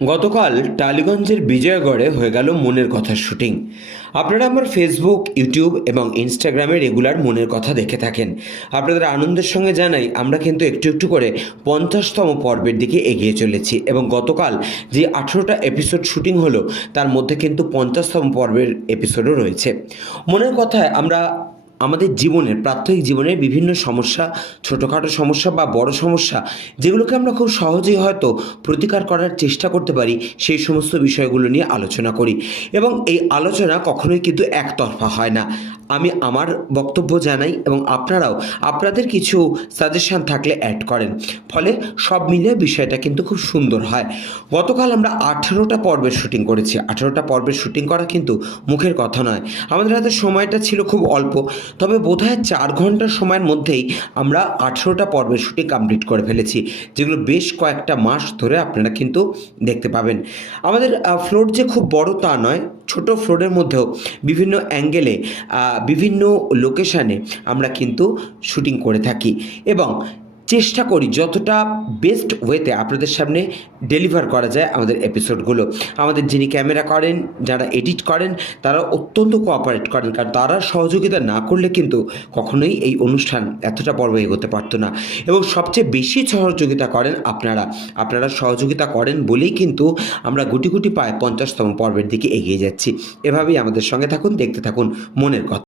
গতকাল টালিগঞ্জের বিজয়গড়ে হয়ে গেল মনের কথার শুটিং। আপনারা আমার ফেসবুক, ইউটিউব এবং ইনস্টাগ্রামে রেগুলার মনের কথা দেখে থাকেন। আপনাদের আনন্দের সঙ্গে জানাই আমরা কিন্তু একটু একটু করে 50তম পর্বের দিকে এগিয়ে চলেছি এবং গতকাল যে 18টা এপিসোড শুটিং হলো তার মধ্যে কিন্তু 50তম পর্বের এপিসোডও রয়েছে। মনের কথায় আমরা আমাদের জীবনের প্রাত্যহিক জীবনের বিভিন্ন সমস্যা, ছোটোখাটো সমস্যা বা বড় সমস্যা, যেগুলোকে আমরা খুব সহজেই হয়তো প্রতিকার করার চেষ্টা করতে পারি, সেই সমস্ত বিষয়গুলো নিয়ে আলোচনা করি এবং এই আলোচনা কখনোই কিন্তু একতরফা হয় না। আমি আমার বক্তব্য জানাই এবং আপনারাও আপনাদের কিছু সাজেশন থাকলে অ্যাড করেন, ফলে সব মিলিয়ে বিষয়টা কিন্তু খুব সুন্দর হয়। গতকাল আমরা 18টা পর্বের শুটিং করেছি। 18টা পর্বের শুটিং করা কিন্তু মুখের কথা নয়। আমাদের হাতে সময়টা ছিল খুব অল্প, তবে বোধহয় 4 ঘন্টার সময়ের মধ্যেই আমরা 18টা পর্বের শুটিং কমপ্লিট করে ফেলেছি, যেগুলো বেশ কয়েকটা মাস ধরে আপনারা কিন্তু দেখতে পাবেন। আমাদের ফ্লোর যে খুব বড় তা নয়, ছোট ফ্লোরের মধ্যেও বিভিন্ন অ্যাঙ্গেলে বিভিন্ন লোকেশানে আমরা কিন্তু শুটিং করে থাকি এবং চেষ্টা করি যতটা বেস্ট ওয়েতে আপনাদের সামনে ডেলিভার করা যায় আমাদের এপিসোডগুলো। আমাদের যিনি ক্যামেরা করেন, যারা এডিট করেন, তারা অত্যন্ত কোঅপারেট করেন, কারণ তারা সহযোগিতা না করলে কিন্তু কখনোই এই অনুষ্ঠান এতটা পর্ব এগোতে পারতো না। এবং সবচেয়ে বেশি সহযোগিতা করেন আপনারা সহযোগিতা করেন বলেই কিন্তু আমরা গুটি গুটি পায়ে 50তম পর্বের দিকে এগিয়ে যাচ্ছি। এভাবেই আমাদের সঙ্গে থাকুন, দেখতে থাকুন মনের কথা।